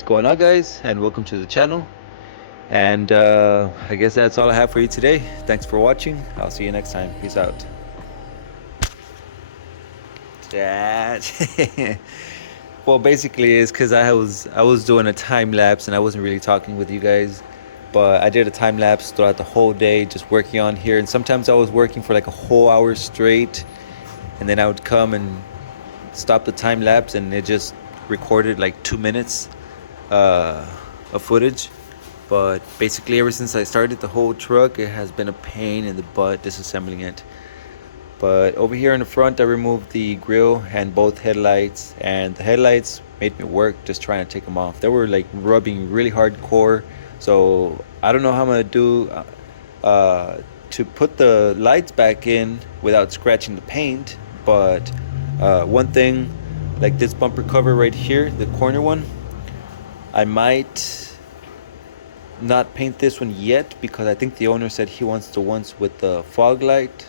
What's going on, guys, and welcome to the channel. And I guess that's all I have for you today. Thanks for watching. I'll see you next time. Peace out. Yeah. Well, basically it's because I was doing a time lapse and I wasn't really talking with you guys, but I did a time lapse throughout the whole day just working on here. And sometimes I was working for like a whole hour straight, and then I would come and stop the time lapse and it just recorded like 2 minutes of footage. But basically ever since I started the whole truck, it has been a pain in the butt disassembling it. But over here in the front, I removed the grill and both headlights, and the headlights made me work just trying to take them off. They were like rubbing really hardcore, so I don't know how I'm gonna do to put the lights back in without scratching the paint. But one thing, like this bumper cover right here, the corner one, I might not paint this one yet because I think the owner said he wants the ones with the fog lights,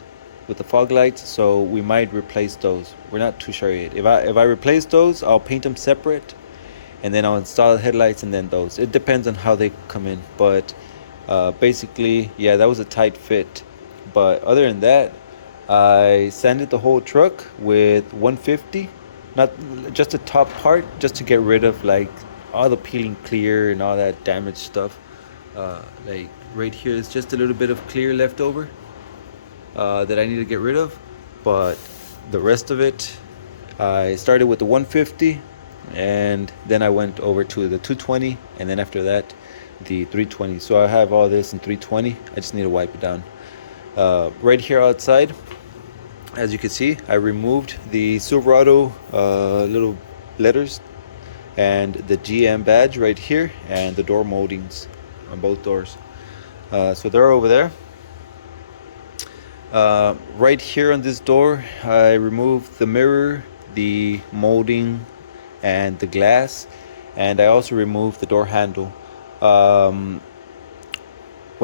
so we might replace those. We're not too sure yet. If I replace those, I'll paint them separate, and then I'll install the headlights and then those. It depends on how they come in, but basically, yeah, that was a tight fit. But other than that, I sanded the whole truck with 150, not just the top part, just to get rid of like all the peeling clear and all that damaged stuff. Like right here is just a little bit of clear left over that I need to get rid of, but the rest of it, I started with the 150 and then I went over to the 220, and then after that the 320. So I have all this in 320. I just need to wipe it down. Right here outside, as you can see, I removed the Silverado little letters and the GM badge right here, and the door moldings on both doors. So they're over there. Right here on this door, I removed the mirror, the molding, and the glass, and I also removed the door handle. When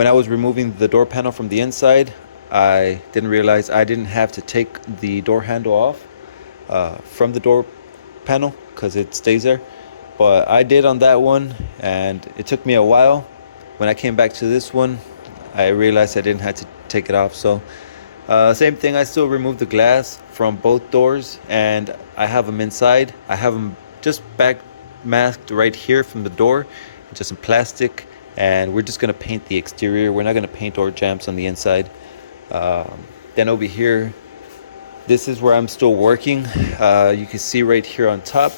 I was removing the door panel from the inside, I didn't realize I didn't have to take the door handle off from the door panel because it stays there, but I did on that one, and it took me a while. When I came back to this one, I realized I didn't have to take it off. So same thing, I still removed the glass from both doors, and I have them inside. I have them just back masked right here from the door, just in plastic, and we're just gonna paint the exterior. We're not gonna paint door jambs on the inside. Then over here, this is where I'm still working. You can see right here on top,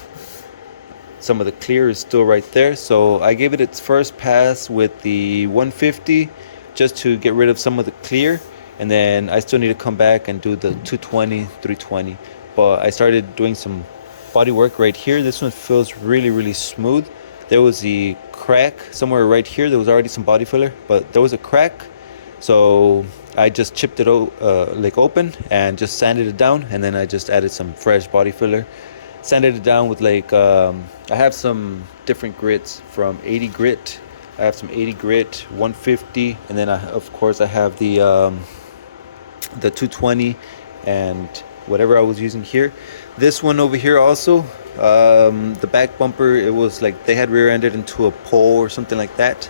some of the clear is still right there. So I gave it its first pass with the 150 just to get rid of some of the clear, and then I still need to come back and do the 220, 320. But I started doing some body work right here. This one feels really smooth. There was a crack somewhere right here. There was already some body filler, but there was a crack, so I just chipped it like open and just sanded it down, and then I just added some fresh body filler. Sanded it down with like I have some different grits from 80 grit. I have some 80 grit, 150, and then of course I have the 220 and whatever I was using here. This one over here also, the back bumper, it was like they had rear-ended into a pole or something like that.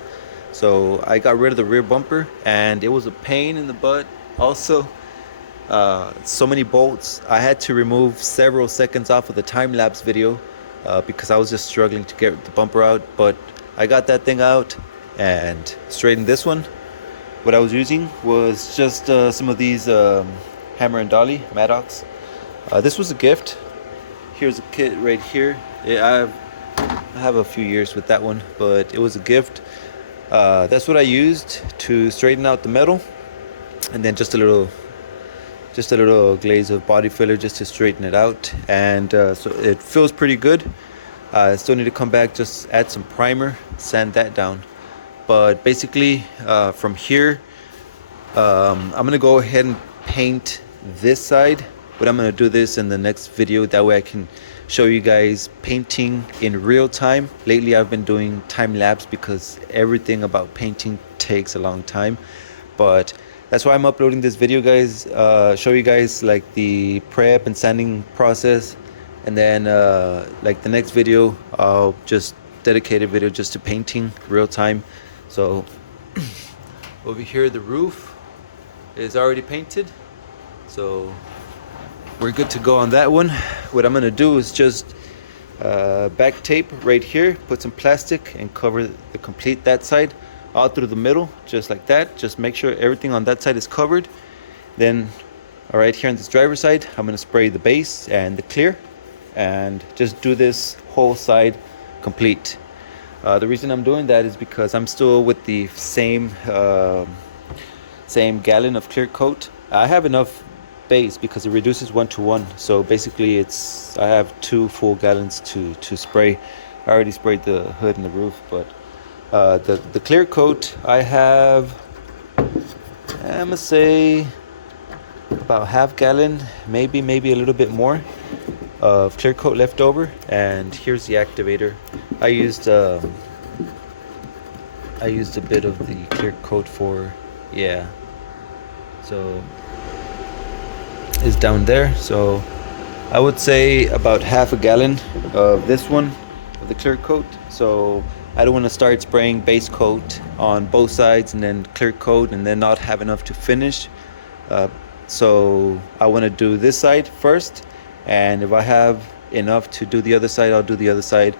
So I got rid of the rear bumper, and it was a pain in the butt also. So many bolts. I had to remove several seconds off of the time-lapse video because I was just struggling to get the bumper out, but I got that thing out and straightened this one. What I was using was just some of these Hammer and Dolly Maddox. This was a gift. Here's a kit right here. I have a few years with that one, but it was a gift. That's what I used to straighten out the metal, and then just a little glaze of body filler just to straighten it out. And so it feels pretty good. I still need to come back, just add some primer, sand that down. But basically from here, I'm gonna go ahead and paint this side, but I'm gonna do this in the next video. That way I can show you guys painting in real time. Lately I've been doing time lapse because everything about painting takes a long time, but that's why I'm uploading this video, guys. Show you guys like the prep and sanding process, and then like the next video I'll just dedicated video just to painting real time. So over here the roof is already painted, so we're good to go on that one. What I'm gonna do is just back tape right here, put some plastic and cover the complete that side all through the middle, just like that. Just make sure everything on that side is covered. Then right here on this driver's side, I'm gonna spray the base and the clear and just do this whole side complete. The reason I'm doing that is because I'm still with the same gallon of clear coat. I have enough base because it reduces 1-to-1, so basically I have 2 full gallons to spray. I already sprayed the hood and the roof, but the clear coat I have, I'm gonna say about half gallon, maybe a little bit more of clear coat left over. And here's the activator. I used a bit of the clear coat for, yeah, so is down there. So I would say about half a gallon of this one, of the clear coat. So I don't want to start spraying base coat on both sides and then clear coat and then not have enough to finish. So I want to do this side first, and if I have enough to do the other side, I'll do the other side.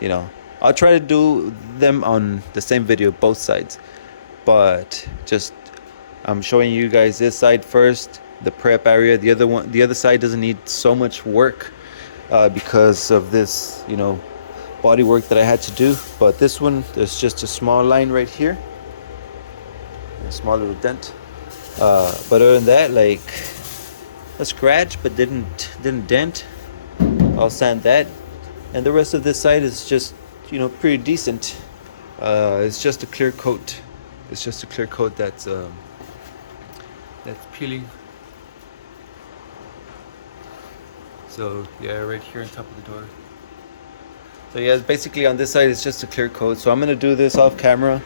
You know, I'll try to do them on the same video, both sides, but just I'm showing you guys this side first, the prep area. The other side doesn't need so much work because of this, you know, body work that I had to do. But this one, there's just a small line right here, a small little dent. But other than that, like a scratch, but didn't dent. I'll sand that, and the rest of this side is just, you know, pretty decent. It's just a clear coat. It's just a clear coat that's peeling. So yeah, right here on top of the door. So yeah, basically on this side it's just a clear coat. So I'm gonna do this off camera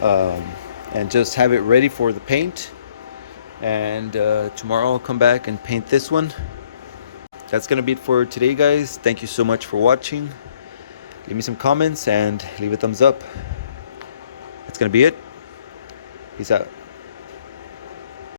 and just have it ready for the paint. And tomorrow I'll come back and paint this one. That's gonna be it for today, guys. Thank you so much for watching. Leave me some comments and leave a thumbs up. That's gonna be it. Peace out.